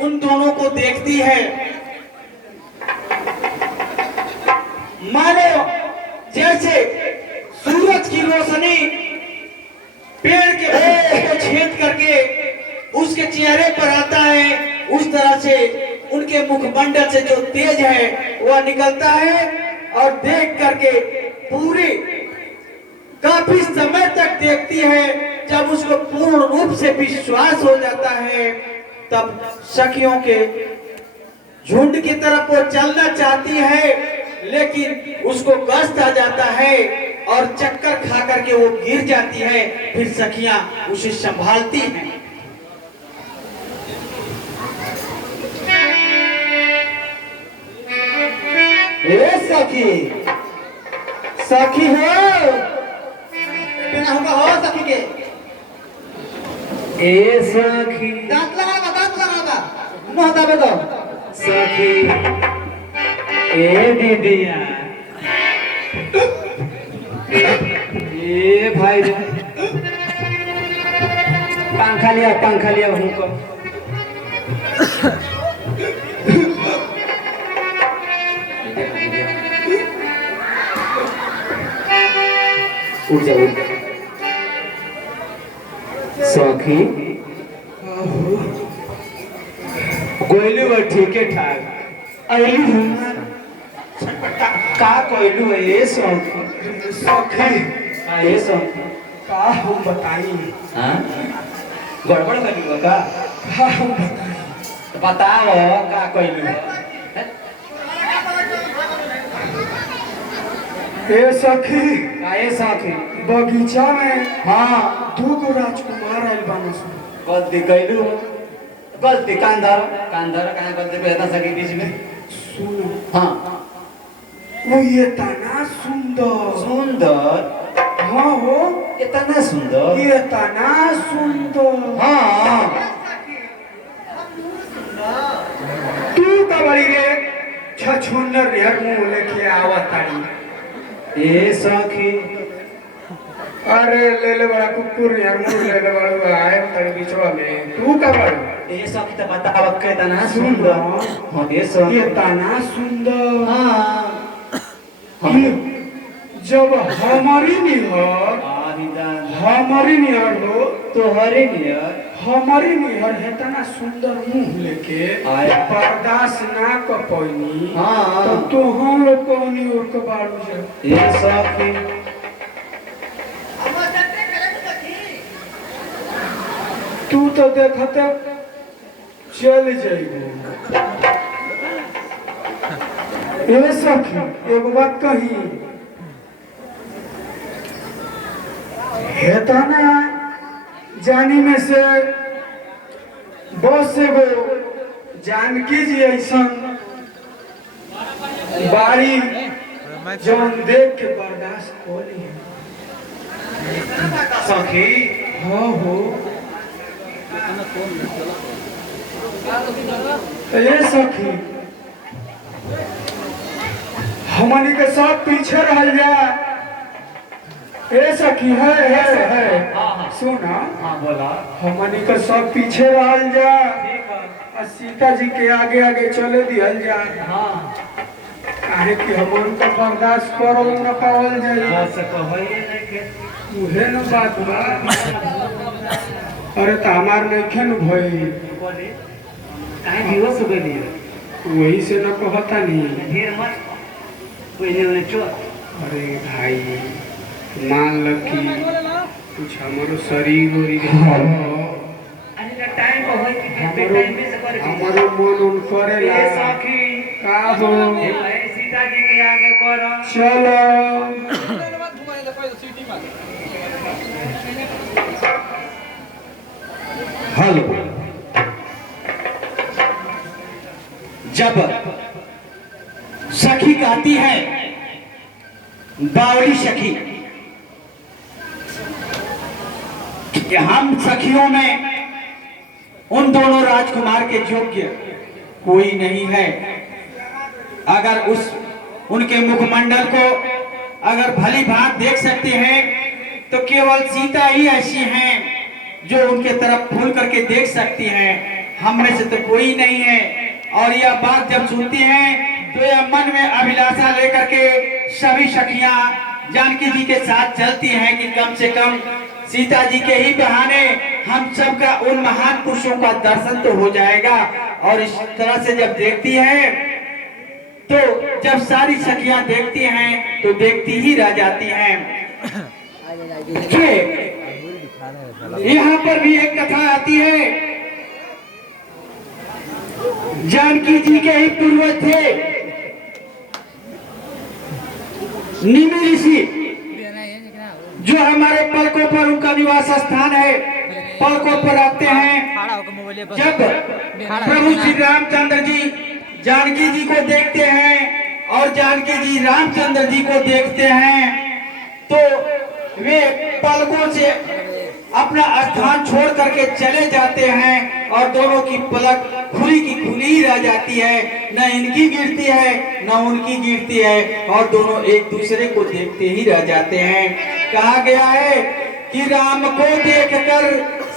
उन दोनों को देखती है। मानो जैसे सूरज की रोशनी पेड़ के को छेद करके उसके चेहरे पर आता है, उस तरह से उनके मुखमंडल से जो तेज है वह निकलता है। और देख करके पूरी काफी समय तक देखती है। जब उसको पूर्ण रूप से विश्वास हो जाता है तब सखियों के झुंड की तरफ वो चलना चाहती है, लेकिन उसको कष्ट आ जाता है और चक्कर खा करके वो गिर जाती है। फिर सखियां उसे संभालती हैं। ए सखी, सखी हो बिना होगा हो सखी के। ए सखी, दांत लगा मुंह दाबे दो। सखी, ए दीदिया, ए भाई रे, पंखा लिया हमको। उठ जा। सखी कोयलू है ठीक है ठाक अली का कोयलू है ये सखी ये सखी का हम बताई हाँ गड़बड़ कर का हम बताओ का कोयलू है। ए सखी, ये सखी बगीचा में हाँ 2 गो राजकुमार आइल बानस। गलती कैलू गलती कांधर कहाँ गलती पे सकी बीच में सुनो, हाँ वो ये तना सुंदर सुंदर हाँ हो, इतना सुंदर ये तना सुंदर। हाँ तू कबड़ी रे छछुंदर यार मुंह लेके आवत तारी। ए सखी अरे ले बड़ा कुकुर यार मुंह ले बड़ा आए तारी बिचवा में। तू कबड़ी ए सखी तो बताओ कितना सुंदर हाँ ये सखी ये तना सुंदर। हाँ जब हमारी निहर हमारी निहर हो तो हरे नियर हमारी निहर है तना सुंदर मुंह लेके आया। बर्दाश्त ना कर पैनी हाँ तो हम लोग कौनी और के बारू से ये सखी तू तो देखते चल जाइबो। ए सखी एगो बात कही, हेतना जानी में से बस एगो जानकी जी ऐसन बारी जौन देख के बर्दाश्त कोली सखी हाँ हो। ये सखी हमनी के सब पीछे रह जा। ए सखी है सुना हाँ बोला हमनी के सब पीछे रह जा और सीता जी के आगे आगे चले दिहल जा। हाँ काहे कि हमन को बर्दाश्त करल न पावल जाई। से कहइए नहीं के उहे न बात बा। अरे त हमार नइखे न भई बोले काहे दिवस हो गई वही से न कहता नहीं। ढेर मत पहले उन्हें चो अरे भाई मान ल कि कुछ हमारो शरीर और अरे का टाइम हो गई कि टाइम में से कर हमारो मन उन करेला ए सखी का हो। ए सीता जी के आगे करो चलो हेलो। जब सखी कहती है बावली सखी कि हम सखियों में उन दोनों राजकुमार के योग्य कोई नहीं है। अगर उनके मुखमंडल को अगर भली भांत देख सकते हैं तो केवल सीता ही ऐसी हैं जो उनके तरफ फूल करके देख सकती हैं। हम में से तो कोई नहीं है। और यह बात जब सुनती हैं तो यह मन में अभिलाषा लेकर के सभी सखियां जानकी जी के साथ चलती हैं कि कम से कम सीता जी के ही बहाने हम सब का उन महान पुरुषों का दर्शन तो हो जाएगा। और इस तरह से जब देखती हैं तो जब सारी सखियां देखती हैं तो देखती ही रह जाती हैं। यहाँ पर भी एक कथा आती है। जानकी जी के ही पूर्वज थे निमि ऋषि, जो हमारे पलकों पर उनका निवास स्थान है। पलकों पर आते हैं जब प्रभु श्री रामचंद्र जी जानकी जी को देखते हैं और जानकी जी रामचंद्र जी को देखते हैं तो वे पलकों से अपना स्थान छोड़ करके चले जाते हैं और दोनों की पलक खुली की खुली ही रह जाती है। न इनकी गिरती है न उनकी गिरती है और दोनों एक दूसरे को देखते ही रह जाते हैं। कहा गया है कि राम को देखकर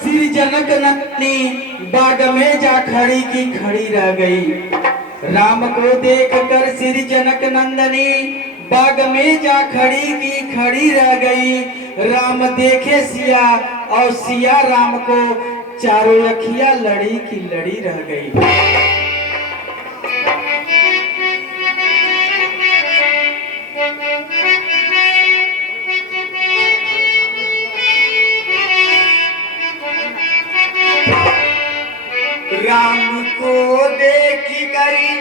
श्री जनक नंदनी बाग में जा खड़ी की खड़ी रह गई। राम को देखकर श्री जनक नंदनी बाग में जा खड़ी की खड़ी रह गई। राम देखे सिया और सिया राम को, चारों अखियां लड़ी की लड़ी रह गई। राम को देखी करी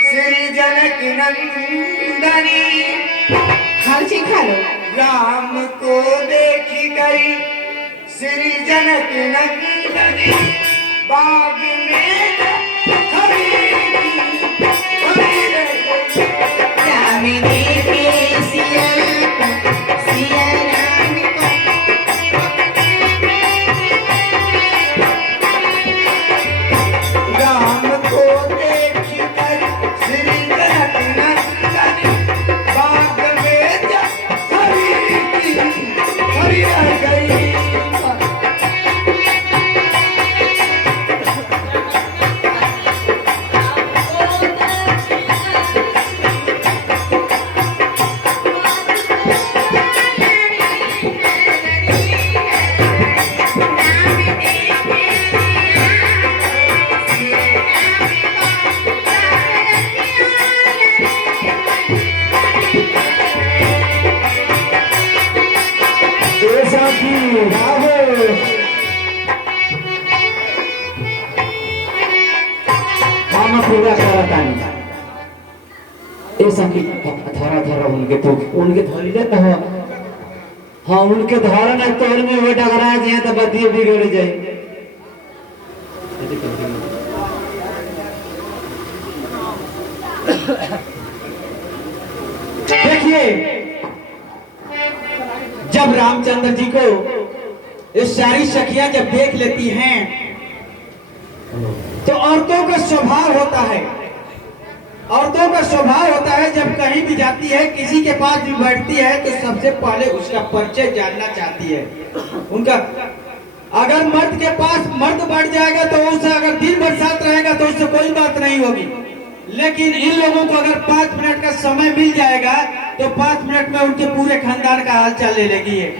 श्री जनक नंदनी, खर्ची खा लो। राम को देखी करी श्री जनक नंदनी बाग में खड़ी राम देखे सिया को, सिया राम को। राम को देखी करी श्री जनक नंदनी बाग में खड़ी रह गई। पूरा करतानी ऐसा कि धरा धरा उनके धरी ले तो हाँ उनके धरा नहीं तोर में वो डगरा जाए तो बदिए बिगड़ जाए। देखिए जब रामचंद्र जी को ये सारी सखियां जब देख लेती हैं तो औरतों का स्वभाव होता है, औरतों का स्वभाव होता है जब कहीं भी जाती है किसी के पास भी बैठती है तो सबसे पहले उसका परिचय जानना चाहती है। उनका अगर मर्द के पास मर्द बैठ जाएगा तो उससे अगर दिन भर साथ रहेगा तो उससे कोई बात नहीं होगी, लेकिन इन लोगों को अगर 5 मिनट का समय मिल जाएगा तो 5 मिनट में उनके पूरे खानदान का हालचाल ले लेगी है।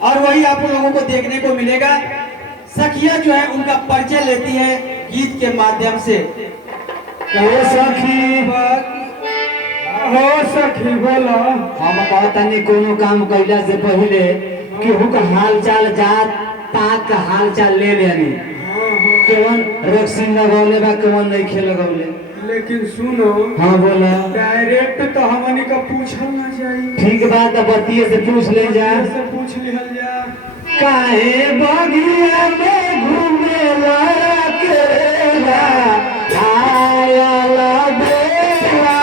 और वही आप लोगों को देखने को मिलेगा। सखियां जो है उनका परिचय लेती है गीत के माध्यम से। सखी बोला हम कहतानी कोनो काम कैला से पहले केहू का हाल चाल जात पात का हाल चाल ले लेनी। केवन वैक्सीन लगौले बा केवन नहीं खेल लगौले। लेकिन सुनो हाँ बोला डायरेक्ट तो हमनी का पूछल ना चाहिए। ठीक बात है बतिये से पूछ ले जा। से पूछ लिहल जा। काहे बगिया में घूमेला केला आयाला बेला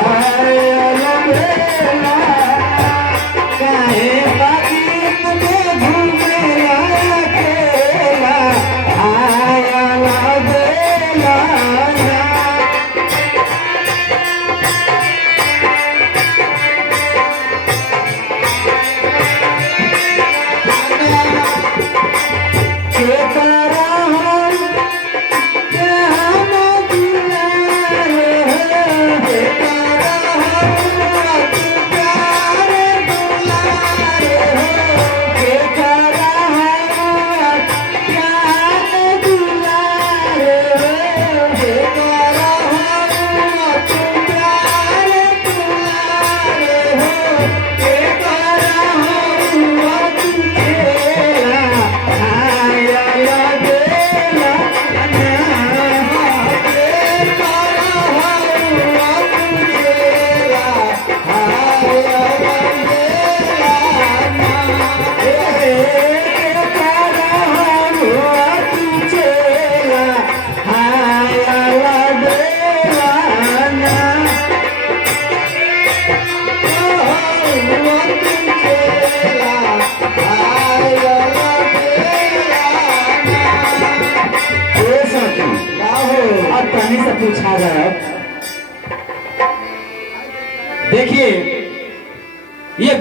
आयाला बेला काहे बगिया में घूमेला केला आयाला बेला।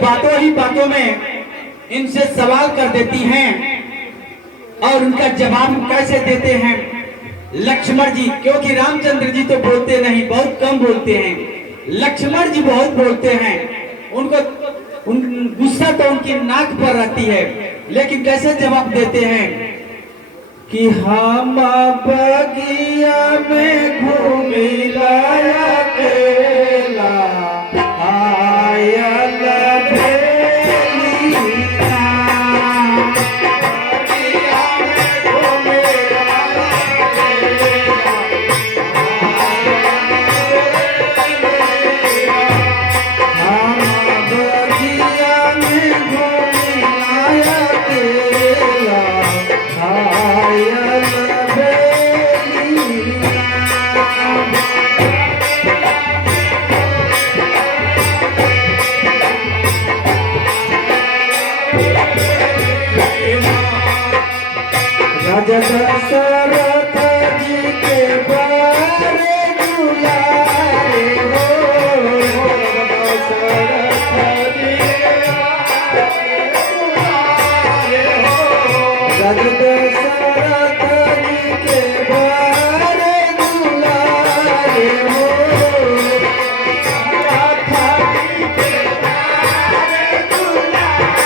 बातों ही बातों में इनसे सवाल कर देती हैं और उनका जवाब कैसे देते हैं लक्ष्मण जी, क्योंकि रामचंद्र जी तो बोलते नहीं, बहुत कम बोलते हैं। लक्ष्मण जी बहुत बोलते हैं, उनको गुस्सा तो उनकी नाक पर रहती है, लेकिन कैसे जवाब देते हैं कि हम बगिया में घूमिला अकेला आयल भेलिया। बगिया में घूमिला अकेला, हम बगिया में घूमिला अकेला आयल भेलिया। राजा दशरथ जी के बारे दुलारे हो, दशरथ जी के बारे दुलारे हो, राजा दशरथ जी के बारे दुलारे हो, दशरथ जी के बारे दुलारे हो।